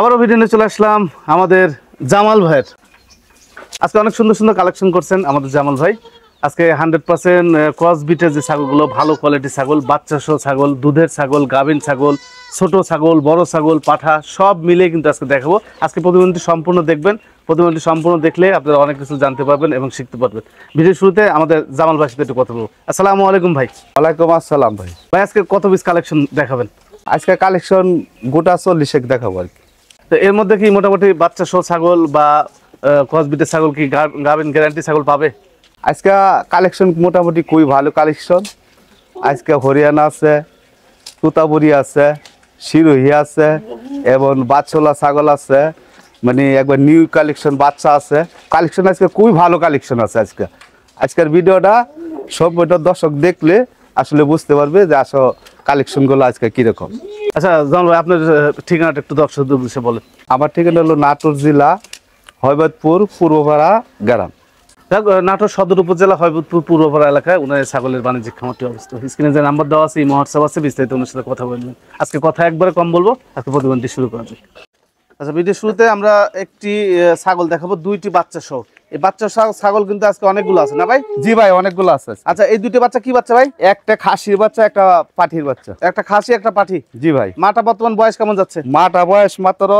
আবারও ভিডিও নিয়ে চলে আসলাম আমাদের জামাল ভাইয়ের। আজকে অনেক সুন্দর সুন্দর কালেকশন করছেন আমাদের জামাল ভাই। আজকে 100% ক্রস বিটের যে ছাগলগুলো, ভালো কোয়ালিটির ছাগল, বাচ্চা সহ ছাগল, দুধের ছাগল, গাভীন ছাগল, ছোট ছাগল, বড় ছাগল, পাঠা সব মিলে কিন্তু আজকে দেখাবো। আজকে প্রতিবেদনটি সম্পূর্ণ দেখবেন। প্রতিবেদনটি সম্পূর্ণ দেখলে আপনারা অনেক কিছু জানতে পারবেন এবং শিখতে পারবেন। ভিডিওর শুরুতে আমাদের জামাল ভাইয়ের সাথে একটু কথা বলবো। আসসালামু আলাইকুম ভাই। ওয়ালাইকুম আসসালাম ভাই। ভাই আজকে কত পিস কালেকশন দেখাবেন? আজকে কালেকশন গোটা 40 দেখাবো আর কি। তো এর মধ্যে কি মোটামুটি বাচ্চা সহ ছাগল বা ক্রস বিটের ছাগল কি গাভীন গ্যারান্টি ছাগল পাবে? আজকে কালেকশন মোটামুটি খুবই ভালো কালেকশন। আজকে হরিয়ানা আছে, তুতাবুরি আছে, শিরোহী আছে এবং বাচ্চলা ছাগল আছে, মানে একবার নিউ কালেকশন বাচ্চা আছে। কালেকশন আজকে খুবই ভালো কালেকশন আছে। আজকের ভিডিওটা সম্পূর্ণ দর্শক দেখলে আসলে বুঝতে পারবে যে আসলে কালেকশনগুলো আজকে কিরকম। আচ্ছা জামাল ভাই, আপনার ঠিকানাটা একটু দর্শকদের উদ্দেশ্যে বলেন। আমার ঠিকানা হলো নাটোর জেলা হৈবতপুর পূর্বপাড়া গ্রাম। নাটোর সদর উপজেলা হৈবতপুর পূর্বপাড়া এলাকায় ওনার ছাগলের বাণিজ্যিক খামারটি অবস্থিত। স্ক্রিনে যে নাম্বার দেওয়া আছে, এই হোয়াটসঅ্যাপ আছে, বিস্তারিত ওনার সাথে কথা বলবেন। আজকে কথা একবারে কম বলবো, আজকে প্রতিবেদনটি শুরু করা যাক। আচ্ছা, ভিডিও শুরুতে আমরা একটি ছাগল দেখাবো, দুইটি বাচ্চা সহ। এই বাচ্চা ছাগল কিন্তু আজকে অনেকগুলো আছে না ভাই? জি ভাই, অনেকগুলো আছে। আচ্ছা, এই দুইটি বাচ্চা কি বাচ্চা ভাই? একটা খাসির বাচ্চা, একটা পাঠির বাচ্চা। একটা খাসি, একটা পাঠি। জি ভাই। মাটা বর্তমান বয়স কেমন যাচ্ছে? মাটা বয়স মাত্র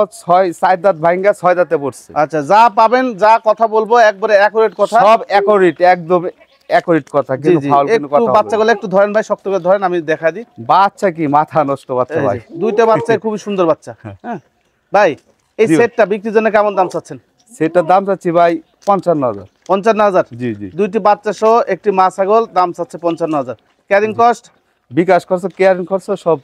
4 দাঁত ভাঙ্গা 6 দাঁতে পড়ছে। আচ্ছা, যা পাবেন, যা কথা বলবো একবারে অ্যাকুরেট কথা, সব অ্যাকুরেট, একদম অ্যাকুরেট কথা, কিন্তু ফাউল কোনো কথা একটু বাচ্চাগুলো একটু ধরেন ভাই, শক্ত করে ধরেন, আমি দেখা দিই। বাচ্চা কি মাথা নষ্ট বাচ্চা ভাই। দুইটা বাচ্চা খুবই সুন্দর বাচ্চা। হ্যাঁ ভাই, এই সেটটা বিক্রির জন্য কেমন দাম চাচ্ছেন? সেটার দাম চাচ্ছি ভাই 55,000। 55,000? জি জি। দুইটি বাচ্চা সহ একটি মা ছাগল, দাম চাচ্ছে 55,000। ক্যারিং কস্ট, বিকাশ খরচ, কেয়ারিং খরচ সব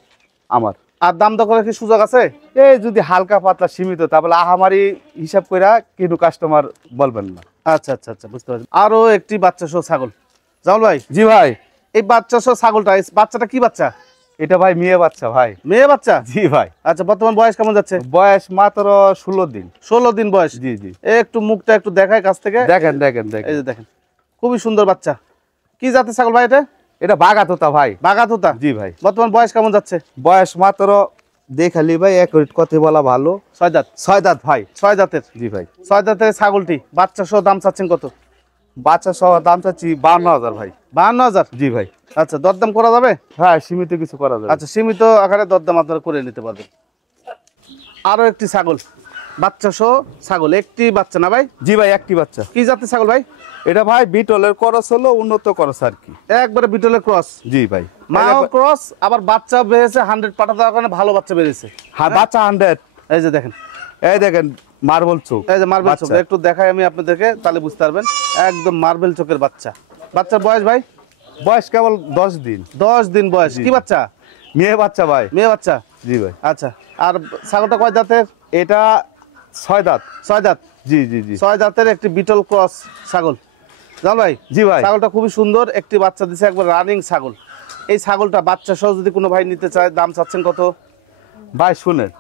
আমার। আর দাম দর করার কি সুযোগ আছে? এই যদি হালকা পাতলা সীমিত, তাহলে আহামারি হিসাব কইরা কিন্তু কাস্টমার বলবেন না। আচ্ছা আচ্ছা আচ্ছা, বুঝতে পারছি। আরো একটি বাচ্চা সহ ছাগল। জামাল ভাই, জি ভাই। এই বাচ্চা সহ ছাগলটা, এই বাচ্চাটা কি বাচ্চা? এটা ভাই মেয়ে বাচ্চা ভাই। মেয়ে বাচ্চা? জি ভাই। আচ্ছা, বর্তমান বয়স কেমন যাচ্ছে? বয়স মাত্র 16 দিন। 16 দিন বয়স? জি জি। একটু মুখটা একটু দেখায় কাছ থেকে। দেখেন দেখেন দেখেন, এই যে দেখেন, খুবই সুন্দর বাচ্চা। কি জাতের ছাগল ভাই এটা? এটা বাগাতোতা ভাই। বাগাতোতা? জি ভাই। বর্তমান বয়স কেমন যাচ্ছে? বয়স মাত্র দেখালি ভাই অ্যাকুরেট কথা বলা ভালো, 6 দাঁত। 6 দাঁত ভাই। 6 দাঁতের? জি ভাই। 6 দাঁতের ছাগলটি বাচ্চা সহ দাম চাচ্ছেন কত? বাচ্চা সহ দাম চাচ্ছি 52,000 ভাই। 52,000? জি ভাই। আচ্ছা, দরদাম করা যাবে? হ্যাঁ, সীমিত কিছু করা যাবে। আচ্ছা, সীমিত আকারে দরদাম আপনারা করে নিতে পারবেন। আরো একটি ছাগল, বাচ্চা সহ ছাগল, একটি বাচ্চা না ভাই? জি ভাই, একটি বাচ্চা। কি জাতের ছাগল ভাই? এটা ভাই বিটলের করস হলো উন্নত করস আর কি। একবারে বিটলের ক্রস? জি ভাই। মাও ক্রস, আবার বাচ্চা বেরিয়েছে 100 পাঠা দেওয়ার কারণে ভালো বাচ্চা বেরিয়েছে। হ্যাঁ, বাচ্চা 100। এই যে দেখেন, এই দেখেন মার্বেল চোখ। এই যে মার্বেল চোখ, একটু দেখাই আমি আপনাদেরকে, তাহলে বুঝতে পারবেন। একদম মার্বেল চোখের বাচ্চা। বাচ্চার বয়স ভাই? বয়স কেবল 10 দিন। 10 দিন বয়স। কি বাচ্চা? মেয়ে বাচ্চা ভাই। মেয়ে বাচ্চা? জি ভাই। আচ্ছা, আর ছাগলটা কয় দাঁতের? এটা 6 দাঁত। 6 দাঁত? জি জি জি। 6 দাঁতের একটি বিটল ক্রস ছাগল। জান ভাই? জি ভাই। ছাগলটা খুবই সুন্দর, একটি বাচ্চা দিছে, একবার রানিং ছাগল। এই ছাগলটা বাচ্চা সহ যদি কোনো ভাই নিতে চায়, দাম চাচ্ছেন কত? ভাই শুনেন,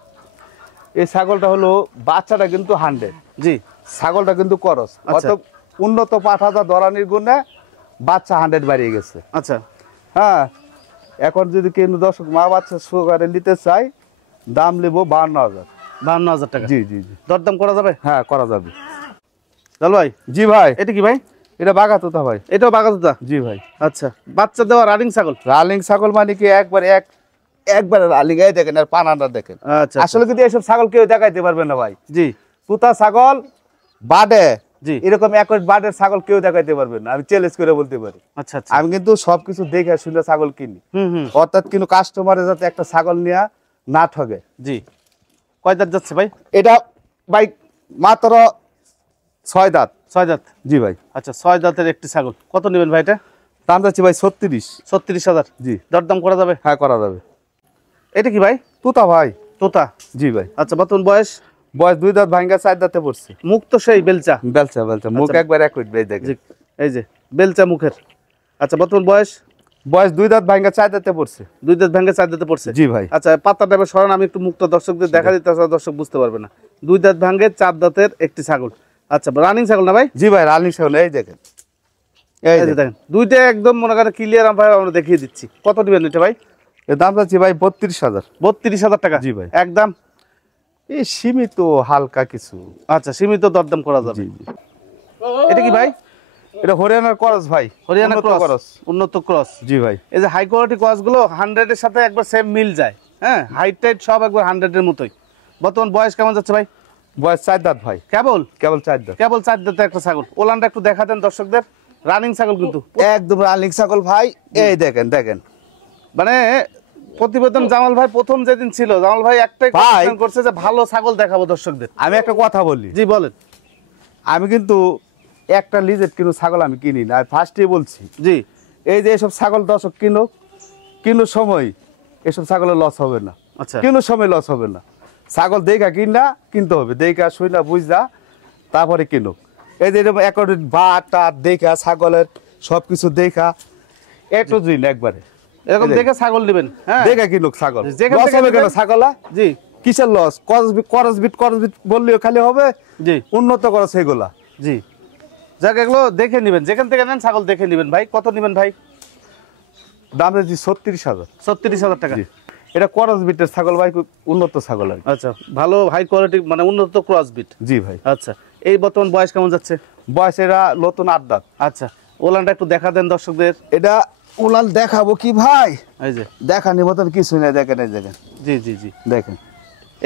এই ছাগলটা হলো বাচ্চাটা কিন্তু 100। জি। ছাগলটা কিন্তু করস, আচ্ছা। অত উন্নত পাঠাটা দরানির গুণে বাচ্চা 100 বাড়িয়ে গেছে। আচ্ছা। হ্যাঁ, এখন যদি কেউ দর্শক মা বাচ্চা সুগারে নিতে চাই, দাম নেবো 52,000। 52,000 টাকা? জি জি জি। দরদাম করা যাবে? হ্যাঁ, করা যাবে। জান ভাই? জি ভাই। এটা কি ভাই? এটা বাগাতোতা ভাই। এটাও বাগাতোতা? জি ভাই। আচ্ছা, বাচ্চা দেওয়া রানিং ছাগল? রালিং ছাগল মানে কি একবারে রালিং। এই দেখেন আর পানাটা দেখেন। আচ্ছা, আসলে কিন্তু এইসব ছাগল কেউ দেখাইতে পারবে না ভাই। জি। তুতা ছাগল বাডে, জি। এরকম একই বাডের ছাগল কেউ দেখাইতে পারবে না, আমি চ্যালেঞ্জ করে বলতে পারি। আচ্ছা আচ্ছা। আমি কিন্তু সবকিছু দেখে শুনে ছাগল কিনি। অর্থাৎ কিন্তু কাস্টমারে যাতে একটা ছাগল নিয়ে না ঠগে। জি। কয় দাঁত যাচ্ছে ভাই? এটা ভাই মাত্র 6 দাঁত। 6 দাঁত? জি ভাই। আচ্ছা, 6 দাঁতের একটি ছাগল, কত নেবেন ভাই এটা? দাম যাচ্ছে ভাই 36। 36,000? জি। দরদাম করা যাবে? হ্যাঁ, করা যাবে। এটা কি ভাই? তুতা ভাই। তোতা? জি ভাই। আচ্ছা, বর্তমান বয়স? বয়স 2 দাঁত ভাঙ্গা 4 দাঁতে পড়ছে। মুখ তো সেই বেলচা? বেলচা বেলচা, মুখ একবার একই ভাই দেখেন। জি, এই যে বেলচা মুখের। আচ্ছা, বর্তমান বয়স? বয়স 2 দাঁত ভাঙ্গা 4 দাঁতে পড়ছে। 2 দাঁত ভেঙে 4 দাঁতে পড়ছে? জি ভাই। আচ্ছা, পাতা টাইপের সরান, আমি একটু মুখটা দর্শকদের দেখা দিতে, দর্শক বুঝতে পারবে না। 2 দাঁত ভাঙে 4 দাঁতের একটি ছাগল। আচ্ছা, রানিং ছাগল না ভাই? জি ভাই, রানিং ছাগল। এই দেখেন, এই যে দেখেন, দুইটা একদম মনে করেন ক্লিয়ার আমরা দেখিয়ে দিচ্ছি। কত দিবেন এটা ভাই? এর দাম যাচ্ছে ভাই 32,000। 32,000 টাকা? জি ভাই। একদম? এই সীমিত হালকা কিছু। আচ্ছা, সীমিত দরদাম করা যাবে। জি জি। এটা কি ভাই? এটা হরিয়ানার করস ভাই, হরিয়ানা উন্নত ক্রস, উন্নত ক্রস। জি ভাই। এই যে হাই কোয়ালিটি ক্রস গুলো 100 এর সাথে একবার সেম মিল যায়, হ্যাঁ, হাইট টাইট সব একবার 100 এর মতোই। বর্তমান বয়স কেমন যাচ্ছে ভাই? বয়স 4 দাঁত ভাই, কেবল কেবল 4 দাঁত। কেবল 4 দাঁতের একটা ছাগল। ওলানটা একটু দেখা দেন দর্শকদের। রানিং ছাগল কিন্তু একদম রানিং ছাগল ভাই। এই দেখেন দেখেন, মানে প্রতিবেদন জামাল ভাই প্রথম যেদিন ছিল, জামাল ভাই একটাই ভাই, কমেন্ট করছে যে ভালো ছাগল দেখাবো দর্শকদের। আমি একটা কথা বলি, জি বলেন। আমি কিন্তু একটা লিজেট কিনো ছাগল আমি কিনি না, আমি ফার্স্টেই বলছি। জি, এই যে এসব ছাগল দর্শক কিনোর সময় এসব ছাগলের লস হবে না, আচ্ছা কিনোর সময় লস হবে না। ছাগল দেখা কিনা কিনতে হবে, দেখা শুই না বুঝা তারপরে কিনো। এই যে এরকম অ্যাকর্ডিং বাট টাট দেখা ছাগলের সবকিছু দেখা একটু দিন একবারে এরকম এই যে, দেখে ছাগল নেবেন, হ্যাঁ দেখা কিনুক ছাগল। যেখান লস থেকে হবে কেন নেবেন। ছাগলা? জি কিসের লস? করসবিট বললেও খালি হবে, জি উন্নত করস এগুলা। জি, যাক এগুলো দেখে নেবেন, যেখান থেকে নেন ছাগল দেখে নেবেন। ভাই কত নেবেন ভাই? দাম দিচ্ছি 36,000। 36,000 টাকা। জি, এটা করসবিটের ছাগল ভাই, খুব উন্নত ছাগল আর কি। আচ্ছা, ভালো হাই কোয়ালিটি মানে উন্নত ক্রস বিট। জি ভাই। আচ্ছা, এই বর্তমান বয়স কেমন যাচ্ছে? বয়স এরা নতুন 8 দাঁত। আচ্ছা, ওলানটা একটু দেখা দেন দর্শকদের। এটা উলাল দেখাবো কি ভাই? এই যে দেখানি মতন কিছু নেই, দেখেন এই দেখেন জি জি জি, দেখেন।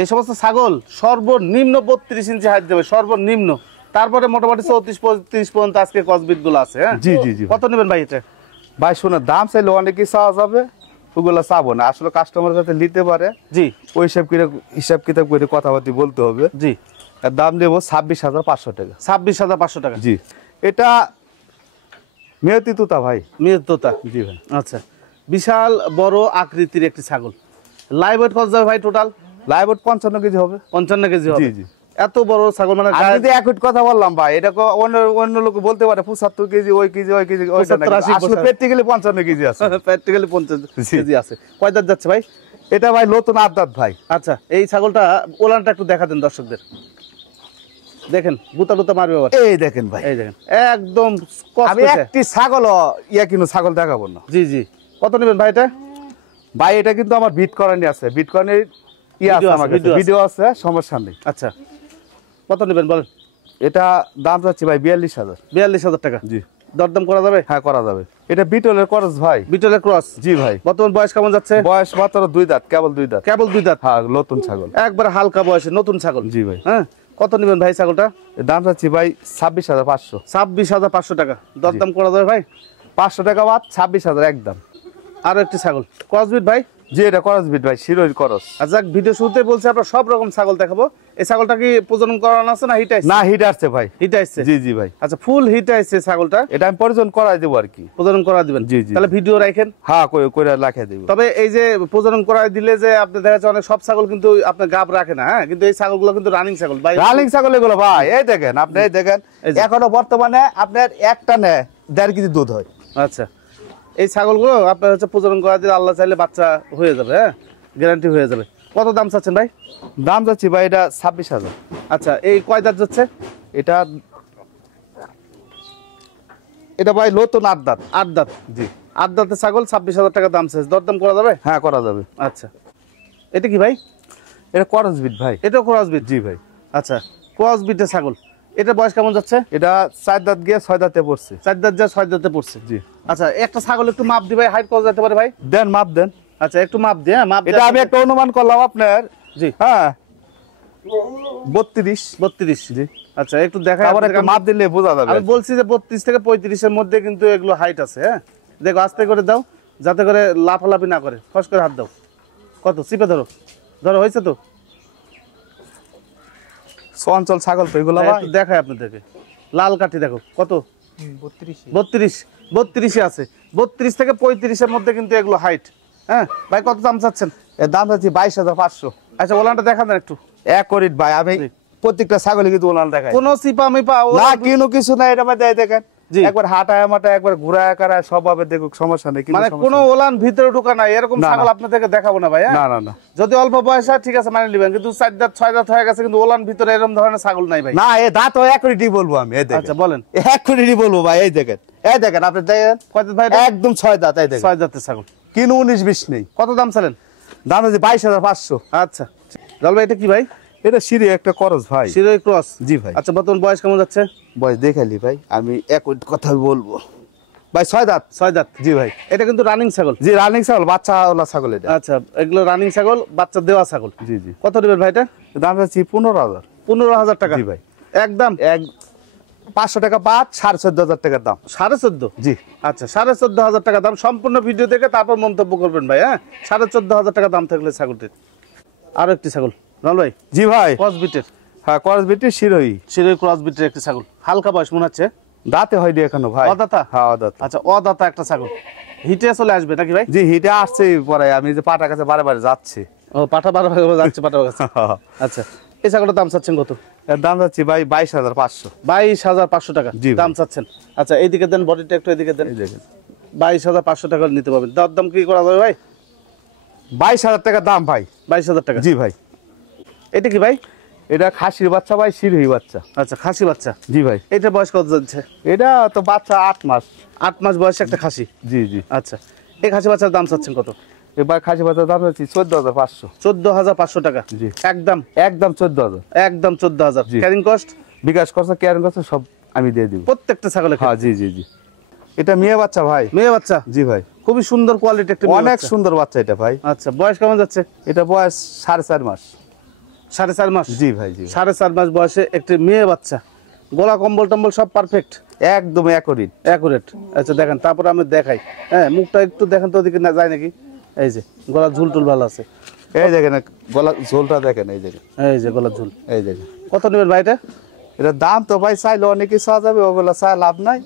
এই সমস্ত ছাগল সর্বনিম্ন 32 ইঞ্চি হাইট দেবে, সর্বনিম্ন। তারপরে মোটামুটি 34-35 পর্যন্ত আজকে ক্রসবিট গুলো আছে, হ্যাঁ। জি জি জি। কত নেবেন ভাই এটা? ভাই শোনো, দাম চাইলে অনেকই চাওয়া যাবে, ওগুলো চাবো না। আসলে কাস্টমার যাতে নিতে পারে জি ওই হিসাব কিতাব করে কথাবার্তা বলতে হবে। জি, এর দাম দেবো 26,500 টাকা। 26,500 টাকা। জি, এটা মেয়তি তুতা ভাই। মিরতোতা। জি ভাই। আচ্ছা, বিশাল বড় আকৃতির একটি ছাগল। লাইভ ওয়েট কত যাবে ভাই টোটাল? লাইভ 55 কেজি হবে। 55 কেজি হবে। জি জি। এত বড় ছাগল মানে আমি যদি এক কথা বললাম ভাই, এটা অন্য অন্য লোক বলতে পারে 75 কেজি, ওই কেজি ওই কেজি, ওইটা না, 75, 80 আসলে প্র্যাকটিক্যালি 55 কেজি আছে। প্র্যাকটিক্যালি 50 জি। কেজি আছে। কয় দাঁত যাচ্ছে ভাই? এটা ভাই নতুন 8 দাঁত ভাই। আচ্ছা, এই ছাগলটা ওলানটা একটু দেখা দেন দর্শকদের। দেখেন গুতা টুতা মারবে আবার। এই দেখেন ভাই, এই দেখেন একদম আমি একটি ছাগল কিন্তু ছাগল দেখাবো না। জি জি, কত নেবেন ভাই এটা? ভাই এটা কিন্তু আমার বিট করানি আছে, বিট করানির ভিডিও আছে, আছে, আমার কাছে ভিডিও আছে। ভিডিও আছে, সমস্যা নেই। আচ্ছা, কত নেবেন বলেন? এটা দাম যাচ্ছে ভাই 42,000। 42,000 টাকা। জি, দরদাম করা যাবে? হ্যাঁ করা যাবে। এটা বিটলের করস ভাই। বিটলের ক্রস। জি ভাই। বর্তমান বয়স কেমন যাচ্ছে? বয়স মাত্র 2 দাঁত, কেবল 2 দাঁত। কেবল 2 দাঁত। হ্যাঁ, নতুন ছাগল। একবার হালকা বয়সে নতুন ছাগল। জি ভাই। হ্যাঁ, কত নেবেন ভাই ছাগলটা? এর দাম যাচ্ছে ভাই 26,500। 26,500 টাকা। দরদাম করা যাবে ভাই? 500 টাকা বাদ, 26,000 একদম। আরো একটি ছাগল ক্রসবিট ভাই। জি, এটা করস বিট ভাই, শিরোর করস। আচ্ছা, ভিডিও শুরুতে বলছি আমরা সব রকম ছাগল দেখাবো। এই ছাগলটা কি প্রজনন করানো আছে না হিট আইছে? না, হিট আসছে ভাই। হিট আইছে। জি জি ভাই। আচ্ছা, ফুল হিট আইছে ছাগলটা। এটা আমি প্রয়োজন করাই দেবো আর কি। প্রজনন করা দিবেন? জি, জি। তাহলে ভিডিও রাখেন। হ্যাঁ, করে রাখে দেবো। তবে এই যে প্রজনন করায় দিলে যে আপনি দেখা যাচ্ছে অনেক সব ছাগল কিন্তু আপনার গাব রাখে না, হ্যাঁ, কিন্তু এই ছাগলগুলো কিন্তু রানিং ছাগল ভাই। রানিং ছাগল এগুলো ভাই। এই দেখেন, আপনি এই দেখেন, এই যে। এখনো বর্তমানে আপনার একটা নে 1.5 কেজি দুধ হয়। আচ্ছা, এই ছাগলগুলো আপনার হচ্ছে প্রজনন করা দিলে আল্লাহ চাইলে বাচ্চা হয়ে যাবে, হ্যাঁ, গ্যারান্টি হয়ে যাবে। কত দাম চাচ্ছেন ভাই? দাম যাচ্ছে ভাই এটা 26,000। আচ্ছা, এই কয় দাঁত যাচ্ছে? এটা ভাই নতুন 8 দাঁত। 8 দাঁত। জি। 8 দাঁতের ছাগল 26,000 টাকা দাম চাইছে। দরদাম করা যাবে? হ্যাঁ, করা যাবে। আচ্ছা, এটা কি ভাই? এটা করস বিট ভাই। এটাও ক্রসবিট? জি ভাই। আচ্ছা, ক্রসবিটের ছাগল। এটা বয়স কেমন যাচ্ছে? এটা 4 দাঁত গিয়ে 6 দাঁতে পড়ছে। 4 দাঁত যা 6 দাঁতে পড়ছে। জি। আচ্ছা, একটা ছাগল একটু মাপ দি ভাই, হাইট কত যেতে পারে ভাই? দেন, মাপ দেন। আচ্ছা, একটু মাপ দি। হ্যাঁ, মাপ এটা আমি একটা অনুমান করলাম আপনার। জি। হ্যাঁ, 32। 32। জি। আচ্ছা, একটু দেখাই আবার একটা মাপ দিলে বোঝা যাবে। আমি বলছি যে 32 থেকে 35 এর মধ্যে কিন্তু এগুলো হাইট আছে, হ্যাঁ। দেখো আস্তে করে দাও, যাতে করে লাফালাফি না করে। ফস করে হাত দাও। কত চিপে ধরো, ধরো, হয়েছে তো? চঞ্চল ছাগল তো এগুলো হ্যাঁ, ভাই। একটু দেখাই আপনাদেরকে। লাল কাঠি দেখো কত? 32। 32 আছে। 32 থেকে 35 এর মধ্যে কিন্তু এগুলো হাইট, হ্যাঁ। ভাই কত দাম চাচ্ছেন? এর দাম যাচ্ছে 22,500। আচ্ছা, ওলানটা দেখান দেন একটু। এক করিট ভাই, আমি জি। প্রত্যেকটা ছাগলে কিন্তু ওলান দেখাই। কোনো চিপা মিপা না, কিনো কিছু নাই, এটা মধ্যে দেখেন। জি। একবার হাঁটায় মাটা, একবার ঘুরায় কারায় সবভাবে দেখুক, সমস্যা নেই। মানে কোনো ওলান ভিতরে ঢোকা নাই এরকম না, ছাগল না। আপনাদেরকে দেখাবো না ভাই, হ্যাঁ। না না না যদি অল্প বয়স হয় ঠিক আছে, মানে নিবেন, কিন্তু 4 দাঁত 6 দাঁত হয়ে গেছে কিন্তু ওলান ভিতরে এরকম ধরনের ছাগল নাই ভাই। না, এ দাঁত এক করিটি বলবো আমি। এই দেখেন। আচ্ছা, বলেন। এক করিটি বলবো ভাই। এই দেখেন, এই দেখেন, আপনি দেখেন কয় দাঁত ভাই এটা? একদম 6 দাঁত। এই দেখেন, 6 দাঁতের ছাগল। কিনো 19-20 নেই। কত দাম চালেন? দাম হচ্ছে 22,500। আচ্ছা, জল ভাই এটা কি ভাই? এটা সিঁড়ি একটা করস ভাই। শিরোই ক্রস। জি ভাই। আচ্ছা বর্তমান বয়স কেমন যাচ্ছে? বয়স দেখালি ভাই, আমি এক কথা বলবো ভাই, 6 দাঁত। 6 দাঁত। জি ভাই। এটা কিন্তু রানিং ছাগল। জি রানিং ছাগল, বাচ্চা ওলা ছাগল এটা। আচ্ছা এগুলো রানিং ছাগল, বাচ্চা দেওয়া ছাগল। জি জি। কত নেবেন ভাই এটা? দাম চাচ্ছি 15,000। 15,000 টাকা। জি ভাই। একদম 500 টাকা বাদ, 14,500 টাকার দাম। 14.5? জি। আচ্ছা 14,500 টাকা দাম। সম্পূর্ণ ভিডিও দেখে তারপর মন্তব্য করবেন ভাই। হ্যাঁ 14,500 টাকা দাম থাকলে ছাগলটির। আরো একটি ছাগল রাহুল ভাই, জি ভাই। ক্রস বিটের। হ্যাঁ করস বিটি শিরোই। শিরোই ক্রস বিটের একটি ছাগল, হালকা বয়স মনে হচ্ছে। দাঁতে হয়নি এখনো ভাই। অদাতা? হ্যাঁ অদাতা। আচ্ছা অদাতা একটা ছাগল, হিটে চলে আসবে নাকি ভাই? জি হিটে আসছে পরে, আমি যে পাটা কাছে বারে বারে যাচ্ছি। ও পাঠা বারো যাচ্ছে পাঠা কাছে। আচ্ছা এই ছাগলটার দাম চাচ্ছেন কত? এর দাম যাচ্ছি ভাই 22,500। 22,500 টাকা জি ভাই। দাম চাচ্ছেন। আচ্ছা এইদিকে দেন, বডিটা একটু এদিকে দেন। এই দেখেন 22,500 টাকা নিতে পারবেন। দর দাম কি করা যাবে ভাই? 22,000 টাকা দাম ভাই। 22,000 টাকা। জি ভাই। এটা কি ভাই? এটা খাসির বাচ্চা ভাই, শিরোই বাচ্চা। আচ্ছা খাসি বাচ্চা। জি ভাই। এটা বয়স কত যাচ্ছে? এটা তো বাচ্চা 8 মাস। 8 মাস বয়সে একটা খাসি। জি জি। আচ্ছা এই খাসি বাচ্চার দাম চাচ্ছেন কত? এবার খাসি বাচ্চার দাম যাচ্ছি 14,500। 14,500 টাকা। জি। একদম একদম 14,000। একদম 14,000। জি। ক্যারিং কস্ট বিকাশ করছে, কেয়ারিং করছে, সব আমি দিয়ে দিব। প্রত্যেকটা ছাগলের হ্যাঁ ক্ষেত্রে? জি জি জি। এটা মেয়ে বাচ্চা ভাই। মেয়ে বাচ্চা? জি ভাই। খুবই সুন্দর কোয়ালিটি একটা মেয়ে অনেক বাচ্চা। সুন্দর বাচ্চা এটা ভাই। আচ্ছা বয়স কেমন যাচ্ছে? এটা বয়স 4.5 মাস। 4.5 মাস? জি ভাই জি ভাই। 4.5 মাস বয়সে একটি মেয়ে বাচ্চা, গলা কম্বল টম্বল সব পারফেক্ট, একদম অ্যাকুরেট। অ্যাকুরেট। আচ্ছা দেখেন তারপরে আমি দেখাই। হ্যাঁ মুখটা একটু দেখেন তো ওদিকে না যায় নাকি। এই যে গলা ঝুল টুল ভালো আছে। এই দেখেন গলা ঝোলটা দেখেন, এই দেখেন, এই যে গলা ঝুল। এই দেখেন। কত নেবেন ভাই এটা? এটা দাম তো ভাই চাইলে অনেকে চাওয়া যাবে, ওগুলো চায় লাভ নাই।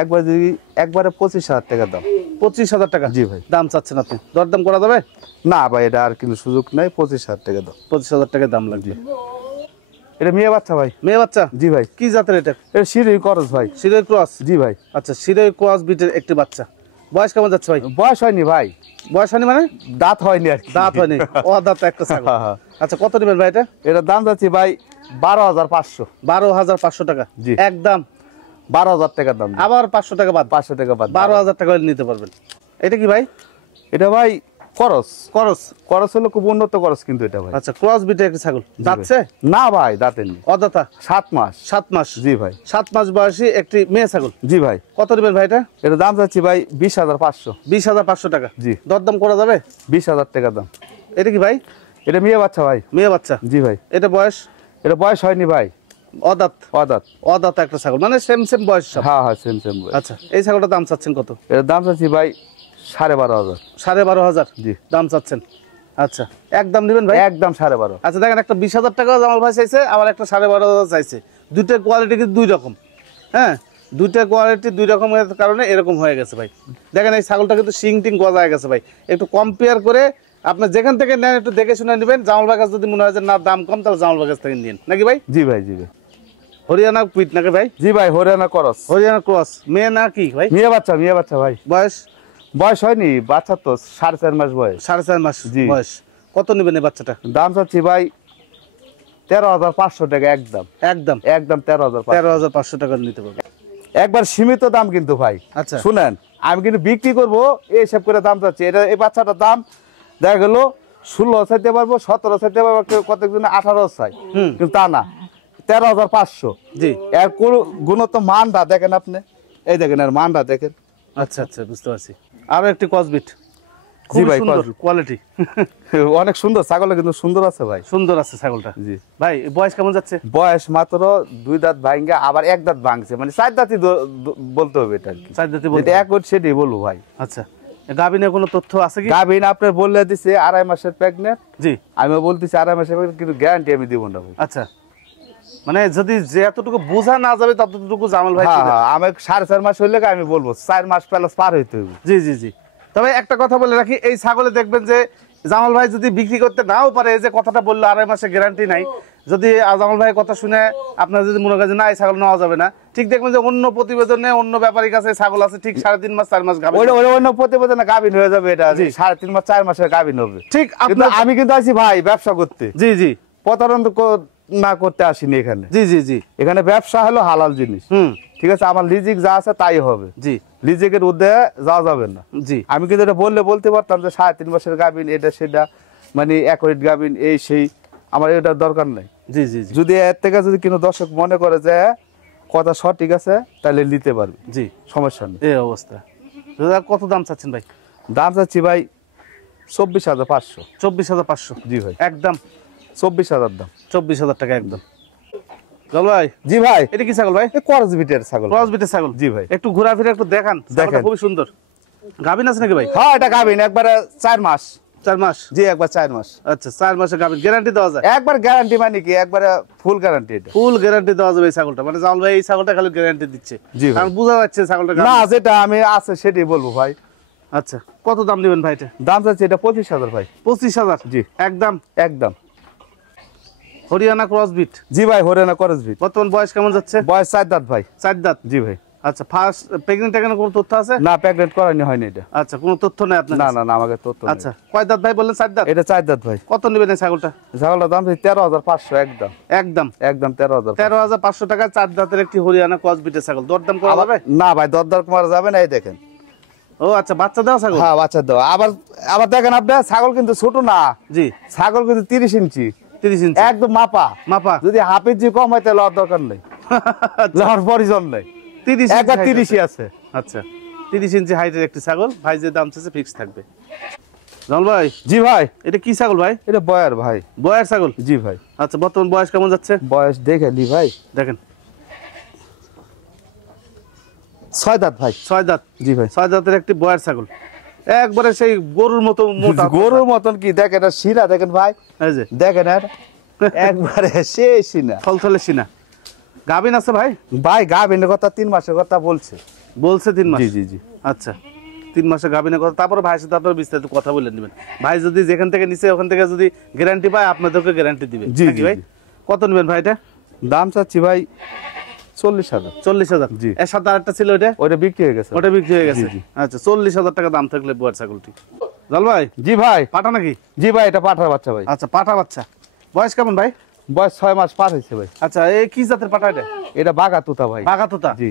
একবার যদি একবারে 25,000 টাকা দাম। 25,000 টাকা জি ভাই। দাম চাচ্ছেন আপনি? দরদাম করা যাবে? না ভাই এটা আর কিন্তু সুযোগ নাই, 25,000 টাকা দাম। 25,000 টাকা দাম লাগবে। এটা মেয়ে বাচ্চা ভাই। মেয়ে বাচ্চা? জি ভাই। কি জাতের এটা? এটা শিরোই করস ভাই। শিরোই ক্রস? জি ভাই। আচ্ছা শিরোই ক্রস বিটের একটি বাচ্চা, বয়স কেমন যাচ্ছে ভাই? বয়স হয়নি ভাই, বয়স হয়নি মানে? দাঁত হয়নি আর কি। দাঁত হয়নি, ও দাঁত একটা ছাগল। হ্যাঁ। আচ্ছা কত নেবেন ভাই এটা? এটার দাম যাচ্ছি ভাই 12,500। 12,500 টাকা। জি। একদম 12,000 টাকার দাম। আবার 500 টাকা বাদ, 500 টাকা বাদ। 12,000 টাকা হলে নিতে পারবেন। এটা কি ভাই? এটা ভাই করস। করস? করস হলো খুব উন্নত করস কিন্তু এটা ভাই। আচ্ছা ক্রস বিটের একটি ছাগল, দাঁতছে? না ভাই দাঁতের নেই। অদাতা? 7 মাস। 7 মাস? জি ভাই। 7 মাস বয়সী একটি মেয়ে ছাগল। জি ভাই। কত নেবেন ভাই এটা? এটা দাম যাচ্ছি ভাই 20,500। 20,500 টাকা। জি। দরদাম করা যাবে? 20,000 টাকা দাম। এটা কি ভাই? এটা মেয়ে বাচ্চা ভাই। মেয়ে বাচ্চা? জি ভাই। এটা বয়স? এটা বয়স হয়নি ভাই, অদাত? অদাঁত। অদাত একটা ছাগল, মানে সেম সেম বয়স সব। হ্যাঁ হ্যাঁ সেম সেম। আচ্ছা এই ছাগলটার দাম চাচ্ছেন কত? এর দাম চাচ্ছি ভাই 12,500। 12,500 জি। দাম চাচ্ছেন। আচ্ছা একদম নেবেন ভাই? একদম 12,500। আচ্ছা দেখেন একটা 20,000 টাকা জামাল ভাই চাইছে, আবার একটা 12,500 চাইছে। দুইটার কোয়ালিটি কিন্তু দুই রকম। হ্যাঁ দুইটা কোয়ালিটি দুই রকমের কারণে এরকম হয়ে গেছে ভাই। দেখেন এই ছাগলটা কিন্তু শিং টিং গজায় গেছে ভাই। একটু কম্পেয়ার করে আপনি যেখান থেকে নেন একটু দেখে শুনে নেবেন। জামাল ভাই কাছে যদি মনে হয় যে না দাম কম, তাহলে জামাল ভাই কাছ থেকে নিন নাকি ভাই? জি ভাই জি ভাই। হরিয়ানা পিট নাকি ভাই? জি ভাই হরিয়ানা করস। হরিয়ানা ক্রস, মেয়ে না কি ভাই? মেয়ে বাচ্চা, মেয়ে বাচ্চা ভাই। বয়স? বয়স হয়নি, বাচ্চা তো 4.5 মাস বয়স। 4.5 মাস জি। বয়স। কত নেবেন এই বাচ্চাটা? দাম চাচ্ছি ভাই 13,500 টাকা। একদম একদম একদম 13,500। 13,500 টাকা নিতে পারবেন। একবার সীমিত দাম কিন্তু ভাই। আচ্ছা। শুনেন আমি কিন্তু বিক্রি করবো এই হিসাব করে দাম চাচ্ছি। এটা এই বাচ্চাটার দাম দেখা গেল 16 চাইতে পারবো, 17 চাইতে পারবো, কতজন 18 চাই, কিন্তু তা না, 13,500। জি। এর কোন গুণত মানটা দেখেন আপনি, এই দেখেন এর মানটা দেখেন। আচ্ছা আচ্ছা বুঝতে পারছি। আরো একটি কসবিট, জি ভাই, সুন্দর Cosbit। কোয়ালিটি। অনেক সুন্দর ছাগল, কিন্তু সুন্দর আছে ভাই। সুন্দর আছে ছাগলটা। জি। ভাই বয়স কেমন যাচ্ছে? বয়স মাত্র 2 দাঁত ভাঙ্গে, আবার 1 দাঁত ভাঙছে, মানে 4 দাঁতই বলতে হবে এটা আর কি। 4 দাঁতই বলতে যেটা এক সেটাই বলবো ভাই। আচ্ছা গাবিনে কোনো তথ্য আছে কি? গাভিন আপনার বললে দিছে 2.5 মাসের প্রেগনেন্ট। জি। আমি বলতেছি 2.5 মাসের প্রেগনেন্ট, কিন্তু গ্যারান্টি আমি দিব না ভাই। আচ্ছা মানে যদি যে এতটুকু বোঝা না যাবে ততটুকু জামাল ভাই হ্যাঁ দিবেন। হ্যাঁ, আমি 4.5 মাস হইলে আমি বলবো 4 মাস প্লাস পার হইতে হবে। জি জি জি। তবে একটা কথা বলে রাখি, এই ছাগলে দেখবেন যে জামাল ভাই যদি বিক্রি করতে নাও পারে, এই যে কথাটা বললো 2.5 মাসের গ্যারান্টি নাই, যদি জামাল ভাইয়ের কথা শুনে আপনার যদি মনে করেন যে না এই ছাগল নেওয়া যাবে না, ঠিক দেখবেন যে অন্য প্রতিবেদনে অন্য ব্যাপারীর কাছে ছাগল আছে ঠিক 3.5 মাস 4 মাস গাবে। ওই অন্য প্রতিবেদনে গাভিন হয়ে যাবে, এটা 3.5 মাস 4 মাসের গাভিন হবে। ঠিক কিন্তু আপনার। আমি কিন্তু আছি ভাই ব্যবসা করতে, জি জি প্রতারণা না করতে আসিনি এখানে। জি জি জি। এখানে ব্যবসা হলো হালাল জিনিস। ঠিক আছে, আমার লিজিক যা আছে তাই হবে। জি। লিজিকের উদ্দে যাওয়া যাবে না। জি। আমি কিন্তু এটা বলতে পারতাম যে 3.5 মাসের গাভিন, এটা সেটা, মানে অ্যাকুরেট গাভিন এই সেই, আমার এটা দরকার নাই। জি জি জি যদি এর থেকে যদি কোনো দর্শক মনে করে যে কথা সঠিক আছে তাহলে নিতে পারবে, জি, সমস্যা নেই। এই অবস্থা। দাদা কত দাম চাচ্ছেন ভাই? দাম চাচ্ছি ভাই 24,500। 24,500? জি ভাই, একদম 24,000 দাম। 24,000 টাকা একদম। চল ভাই, জি ভাই, এটা কি ছাগল ভাই? করজ বিটের ছাগল। ক্রস বিটের ছাগল? জি ভাই, একটু ঘোরাফেরা একটু দেখান, ছাগলটা দেখেন। খুবই সুন্দর। গাভিন আছে নাকি ভাই? হ্যাঁ এটা গাভিন, একবারে 4 মাস। 4 মাস? জি একবার 4 মাস। আচ্ছা, 4 মাসের গাভিন, গ্যারান্টি দেওয়া যায়? একবার গ্যারান্টি মানে কি, একবারে ফুল গ্যারান্টি এটা। ফুল গ্যারান্টি দেওয়া যাবে এই ছাগলটা, মানে জামাল ভাই এই ছাগলটা খালি গ্যারান্টি দিচ্ছে? জি ভাই। কারণ বোঝা যাচ্ছে ছাগলটা না গাভীন। যেটা আমি আছে সেটাই বলবো ভাই। আচ্ছা, কত দাম নেবেন ভাই এটা? দাম চাচ্ছি এটা 25,000 ভাই। 25,000? জি একদম। একদম। Haryana cross bit? জি ভাই, হরিয়ানা করজ বিট। বর্তমান বয়স কেমন যাচ্ছে? বয়স 4 দাঁত ভাই। 4 দাঁত? জি ভাই। আচ্ছা, ফার্স্ট প্রেগনেন্ট এখানে কোনো তথ্য আছে? না প্রেগনেন্ট করানি হয়নি এটা। আচ্ছা, কোনো তথ্য নেই আপনার না কাছে? না না, আমাকে তথ্য নেই। আচ্ছা, কয় দাঁত ভাই বললেন? 4 দাঁত? এটা 4 দাঁত ভাই। কত নেবেন এই ছাগলটা? ছাগলের দাম 13,500 একদম। একদম একদম 13,000। 13,500 টাকা 4 দাঁতের একটি হরিয়ানা ক্রস বিটের ছাগল। দরদাম করা যাবে? না ভাই, দরদার করা যাবে না। এই দেখেন। ও আচ্ছা, বাচ্চা দেওয়া ছাগল? হ্যাঁ বাচ্চা দাও। আবার আবার দেখেন আপনি, ছাগল কিন্তু ছোট না। জি। ছাগল কিন্তু 30 ইঞ্চি 30 ইঞ্চি একদম মাপা। মাপা? যদি হাফ ইঞ্চি কম হয় তাহলে আর দরকার নেই, লওয়ার প্রয়োজন নেই। 30 একবার ইঞ্চি 30ই আছে। আচ্ছা, 30 ইঞ্চি হাইটের একটি ছাগল। ভাই যে দাম চাইছে ফিক্স থাকবে। জামাল ভাই, জি ভাই, এটা কি ছাগল ভাই? এটা বয়ার ভাই। বয়ের ছাগল? জি ভাই। আচ্ছা, বর্তমান বয়স কেমন যাচ্ছে? বয়স দেখে নি ভাই, দেখেন। 6 দাঁত ভাই। 6 দাঁত? জি ভাই। 6 দাঁতের একটি বয়ের ছাগল, একবারে সেই গরুর মতো মোটা। গরুর মতন কি দেখেন, আর শিরা দেখেন ভাই, এই যে দেখেন আর একবারে শেষ শিরা। থলথলে সিনা। গাভিন আছে ভাই? ভাই গাভিনের কথা 3 মাসের কথা বলছে। বলছে 3 মাস? জি জি জি। আচ্ছা, 3 মাসের গাভিনের কথা। তারপরে ভাইয়ের সাথে আপনারা বিস্তারিত কথা বলে নেবেন। ভাই যদি যেখান থেকে নিছে ওখান থেকে যদি গ্যারান্টি পায় আপনাদেরকে গ্যারান্টি দিবে জি, নাকি জি, ভাই? জি। কত নেবেন ভাই এটা? দাম চাচ্ছি ভাই 40,000। 40,000? জি। এর সাথে আরেকটা ছিল ওটা? ওটা বিক্রি হয়ে গেছে। ওটা বিক্রি হয়ে গেছে? জি, জি। আচ্ছা, 40,000 টাকা দাম থাকলে বয়ের ছাগলটি। জাল ভাই, জি ভাই। পাঠা নাকি? জি ভাই, এটা পাঠার বাচ্চা ভাই। আচ্ছা, পাঠা বাচ্চা। বয়স কেমন ভাই? বয়স 6 মাস পার হয়েছে ভাই। আচ্ছা, এই কি জাতের পাঠা এটা? এটা বাঘা তুতা ভাই। বাঘা তোতা? জি।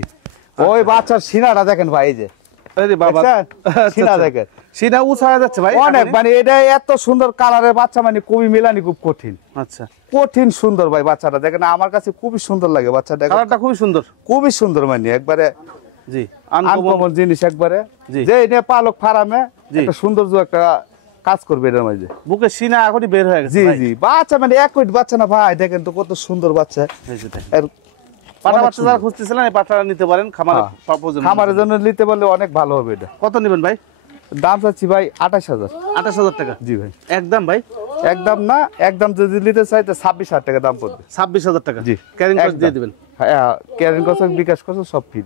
ওই বাচ্চার সিনাটা দেখেন ভাই, এই যে আরে বাবা, দেখছেন? আচ্ছা, সিনা আচ্ছা। দেখেন। সিনা উঁচা হয়ে যাচ্ছে ভাই অনেক, এখনই? মানে এটা এত সুন্দর কালারের বাচ্চা, মানে খুবই মেলানি খুব কঠিন। আচ্ছা, কঠিন সুন্দর ভাই বাচ্চাটা দেখেন, আমার কাছে খুবই সুন্দর লাগে বাচ্চাটা। কালারটা খুবই সুন্দর। খুবই সুন্দর, মানে একবারে জি, আনকমন জিনিস একবারে। জি। যে এটা পালক ফার্মে জি। একটা সৌন্দর্য একটা কাজ করবে এটার মাঝে। বুকে সিনা এখনই বের হয়ে গেছে জি ভাই। জি, বাচ্চা মানে এক মিনিট বাচ্চা না ভাই, দেখেন তো কত সুন্দর বাচ্চা। এই যে দেখেন। এর পাঠা অনেক বাচ্চা যারা খুঁজতেছিলেন এই পাঠাটা নিতে পারেন খামারে। হ্যাঁ। খামারের জন্য নিতে পারলে অনেক ভালো হবে এটা। কত নেবেন ভাই? দাম চাচ্ছি ভাই 28,000। 28,000 টাকা? জি ভাই। একদম ভাই? একদম না, একদম যদি নিতে চাই তো 26,000 টাকা দাম পড়বে। 26,000 টাকা? জি। ক্যারিং কস্ট একদম। দিয়ে দিবেন? হ্যাঁ, ক্যারিং কস্ট, বিকাশ কস্ট সব ফ্রি।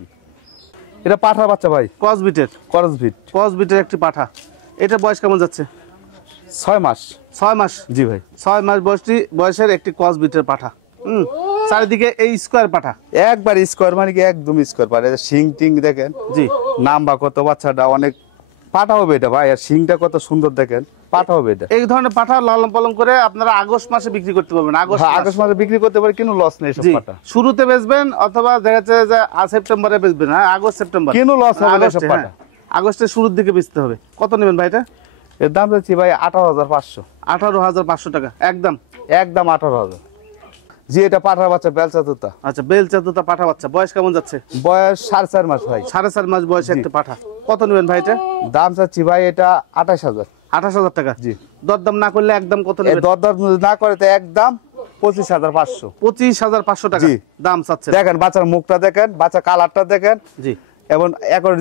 এটা পাঠার বাচ্চা ভাই, ক্রস বিটের? করজ ভিট। ক্রস বিটের একটি পাঠা। এটা বয়স কেমন যাচ্ছে? 6 মাস। 6 মাস? জি ভাই। 6 মাস বয়সের একটি ক্রস বিটের পাঠা। চারিদিকে এই স্কোয়ার পাঠা? একবার স্কোয়ার, মানে কি একদম স্কোয়ার পারে। শিং টিং দেখেন, জি। নাম্বা কত, বাচ্চাটা অনেক পাঠা হবে এটা ভাই। আর শিংটা কত সুন্দর দেখেন, পাঠা হবে এটা। এই ধরনের পাঠা লালন পালন করে আপনারা আগস্ট মাসে বিক্রি করতে পারবেন। আগস্ট হ্যাঁ, মাস। আগস্ট মাসে বিক্রি করতে পারে, কিন্তু লস নেই সব জি, পাঠা। শুরুতে বেচবেন অথবা দেখা যাচ্ছে যে সেপ্টেম্বরে বেচবেন। হ্যাঁ, আগস্ট সেপ্টেম্বর কিন্তু লস হবে না সব আগস্টে, পাঠা। হ্যাঁ, আগস্টের শুরুর দিকে বেচতে হবে। কত নেবেন ভাই এটা? এর দাম যাচ্ছি ভাই 18,500। 18,500 টাকা একদম? একদম 18,000। জি, এটা পাঠার বাচ্চা, বেলচা তুতা। আচ্ছা, বেলচা দুটা পাঠা বাচ্চা। বয়স কেমন যাচ্ছে? বয়স 4.5 মাস ভাই। 4.5 মাস বয়সে একটা পাঠা। কত নেবেন ভাই এটা? দাম চাচ্ছি ভাই এটা 28,000। 28,000 টাকা? জি। দরদাম না করলে একদম কত এই নেবেন? দরদাম না করে তো একদম 25,500। 25,500 টাকা জি। দাম চাচ্ছে? দেখেন বাচ্চার মুখটা দেখেন, বাচ্চা কালারটা দেখেন, জি। এবং এখন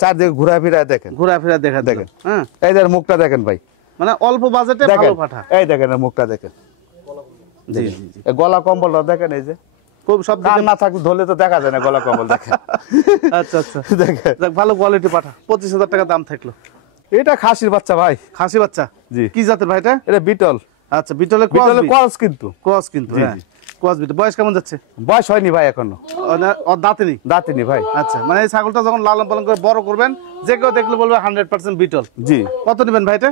চারদিকে ঘোরাফেরা দেখেন। ঘোরাফেরা দেখা দেখেন। দেখেন। হ্যাঁ, এই যে মুখটা দেখেন ভাই, মানে অল্প বাজেটে দেখেন ভালো পাঠা। এই দেখেন এর মুখটা দেখেন। জি জি জি। এই গলা কম্বলটা দেখেন, এই যে খুব সব কান না থাকলে ধরলে তো দেখা যায় না গলা কম্বল দেখেন। আচ্ছা আচ্ছা, দেখেন যাক, ভালো কোয়ালিটি পাঠা। 25,000 টাকা দাম থাকলো। এটা খাসির বাচ্চা ভাই। খাসি বাচ্চা? জি। কি জাতের ভাই এটা? এটা বিটল। আচ্ছা, বিটলের বিটলের ক্রস কিন্তু। ক্রস কিন্তু? জি, হ্যাঁ, জি। Cross bit. বয়স কেমন যাচ্ছে? বয়স হয়নি ভাই এখনো, ওর দাঁতে নেই? দাঁতিনি ভাই। আচ্ছা, মানে এই ছাগলটা যখন লালন পালন করে বড় করবেন যে কেউ দেখলে বলবে 100% বিটল। জি। কত নেবেন ভাই এটা?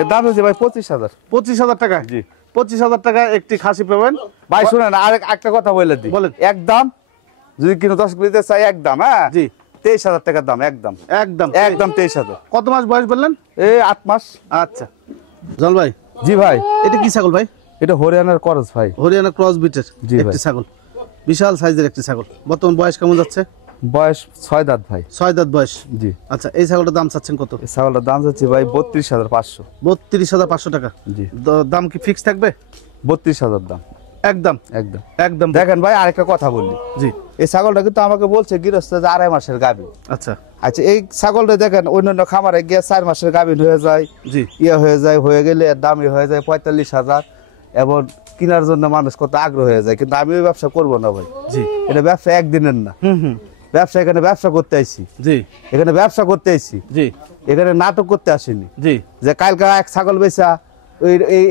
এর দাম হচ্ছে ভাই 25,000। 25,000 টাকা? জি। 25,000 টাকা একটি খাসি পাবেন ভাই শুনেন, আর একটা কথা বলে দিই। বলেন। একদম যদি কিনো 10 নিতে চাই একদম, হ্যাঁ জি। 23,000 টাকার দাম একদম। একদম? একদম 23,000। কত মাস বয়স বললেন? এই 8 মাস। আচ্ছা, জল ভাই, জি ভাই। এটা কি ছাগল ভাই? এটা হরিয়ানার করস ভাই। হরিয়ানা ক্রস বিটের জি ভাই। একটি ছাগল, বিশাল সাইজের একটি ছাগল। বর্তমান বয়স কেমন যাচ্ছে? বয়স 6 দাঁত ভাই। 6 দাঁত বয়স। জি। আচ্ছা, এই ছাগলটার দাম চাচ্ছেন কত? এই ছাগলটার দাম যাচ্ছে ভাই 32,500। 32,500 টাকা। জি। দাম কি ফিক্স থাকবে? 32,000 দাম একদম একদম একদম। দেখেন ভাই, আরেকটা কথা বললি, জি। এই ছাগলটা কিন্তু আমাকে বলছে গৃহস্থ যে 2.5 মাসের গাভী। আচ্ছা আচ্ছা, এই ছাগলটা দেখেন অন্যান্য খামারে গিয়ে 4 মাসের গাভীন হয়ে যায়, জি হয়ে গেলে এর দামই হয়ে যায় 45,000, এবং কেনার জন্য মানুষ কত আগ্রহ হয়ে যায়। কিন্তু আমি ওই ব্যবসা করবো না ভাই। জি। এটা ব্যবসা একদিনের না। ব্যবসা, এখানে ব্যবসা করতে আইছি। জি এখানে ব্যবসা করতে আইছি, জি এখানে নাটক করতে আসিনি। জি যে কালকে এক ছাগল বেচা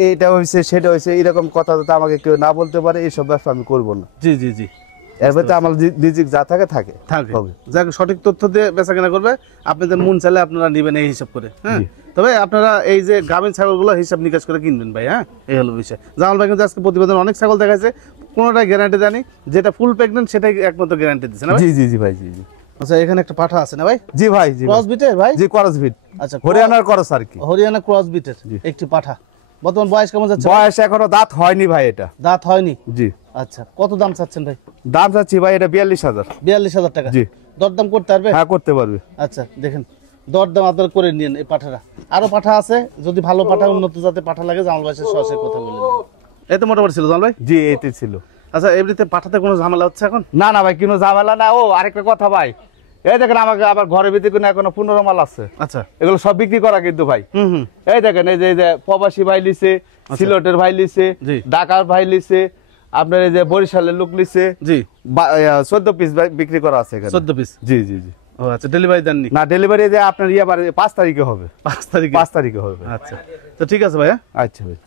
এইটা হয়েছে সেটা হয়েছে এরকম কথা যাতে আমাকে কেউ না বলতে পারে, এইসব ব্যবসা আমি করবো না। জি জি জি। এর ভিতরে আমার রিজিক যা থাকে থাকে হবে। যাকে সঠিক তথ্য দিয়ে বেচাকেনা করবে, আপনাদের মন চাইলে আপনারা নিবেন এই হিসাব করে। হ্যাঁ, জি। তবে আপনারা এই যে গাভীন ছাগলগুলো হিসাব নিকাশ করে কিনবেন ভাই। হ্যাঁ, এই হলো বিষয়। জামাল ভাই কিন্তু আজকে প্রতিবেদন অনেক ছাগল দেখাচ্ছে, কোনোটাই গ্যারান্টি জানি, যেটা ফুল প্রেগনেন্ট সেটাই একমাত্র গ্যারান্টি দিচ্ছে না ভাই? জি জি জি ভাই, জি জি। আচ্ছা, এখানে একটা পাঠা আছে না ভাই? জি ভাই, জি ক্রস বিটের ভাই? জি, করস বিট। আচ্ছা, হরিয়ানার করস আর কি। হরিয়ানা ক্রস বিটের একটি পাঠা। বর্তমান বয়স কেমন যাচ্ছে? বয়স এখনো দাঁত হয়নি ভাই এটা। দাঁত হয়নি। জি। আচ্ছা, কত দাম চাচ্ছেন ভাই? দাম চাচ্ছি ভাই এটা 42,000। 42,000 টাকা। জি। দরদাম করতে পারবে? হ্যাঁ, করতে পারবে। আচ্ছা, দেখেন দরদাম আপনারা করে নিন। এই পাঠাটা, আরো পাঠা আছে, যদি ভালো পাঠা, উন্নত জাতের পাঠা লাগে জামাল ভাইয়ের সরাসরি কথা বলে নেবেন। এই তো মোটামুটি ছিল জামাল ভাই। জি, এইটি ছিল। আচ্ছা, এমনিতে পাঠাতে কোনো ঝামেলা হচ্ছে এখন? না না ভাই, কোনো ঝামেলা না। ও আরেকটা কথা ভাই, এই দেখেন আমাকে আবার ঘরের ভিতরে কোনো এখনো 15 মাল আছে। আচ্ছা। এগুলো সব বিক্রি করা কিন্তু ভাই। হুম। এই দেখেন, এই যে প্রবাসী ভাই লিছে, সিলেটের ভাই লিছে, জি। ঢাকার ভাই লিছে, আপনার এই যে বরিশালের লোক লিছে। জি। 14 পিস বিক্রি করা আছে এখানে। 14 পিস? জি জি জি। ও আচ্ছা, ডেলিভারি দেননি? না, ডেলিভারি যে আপনার 5 তারিখে হবে। 5 তারিখে? 5 তারিখে হবে। আচ্ছা, তো ঠিক আছে ভাইয়া। আচ্ছা ভাই।